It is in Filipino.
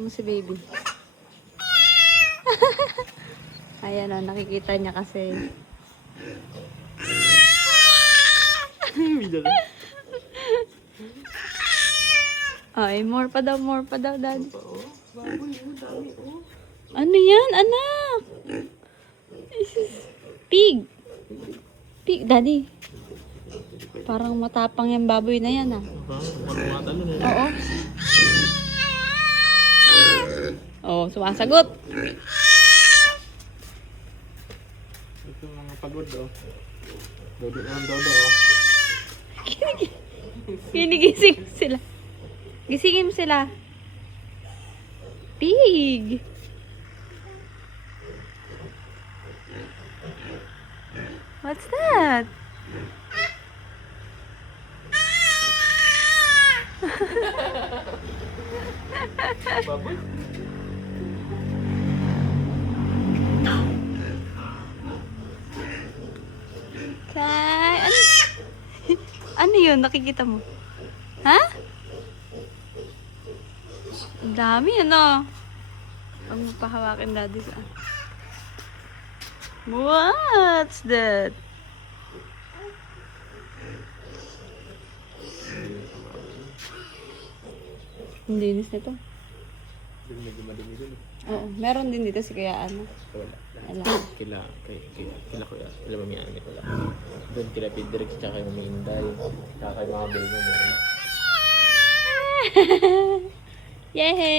Pakita mo si baby. Ayan o, nakikita niya kasi. Ay, more pa daw, daddy. Ano yan, anak? Pig. Pig, daddy. Parang matapang yung baboy na yan, ah. Oo. Oo, sumasagot. Ito mga pagod, oh. Dodo ng dodo, oh. Ginigising sila. Gisingin mo sila. Pig. What's that? Baboy? Tay, ano? Ano yun? Nakikita mo? Ha? Ang dami, ano? Huwag mo pahawakin, daddy, sa... What's that? Hindi linis nito. Medyo madumi dun. Oo, meron din dito si Kuya ano. Wala. Wala. Kila kuya. Kila mami Ani wala. Doon kila Pidrix tsaka kay mami Inday. Tsaka kay mga Bel mo. Yay!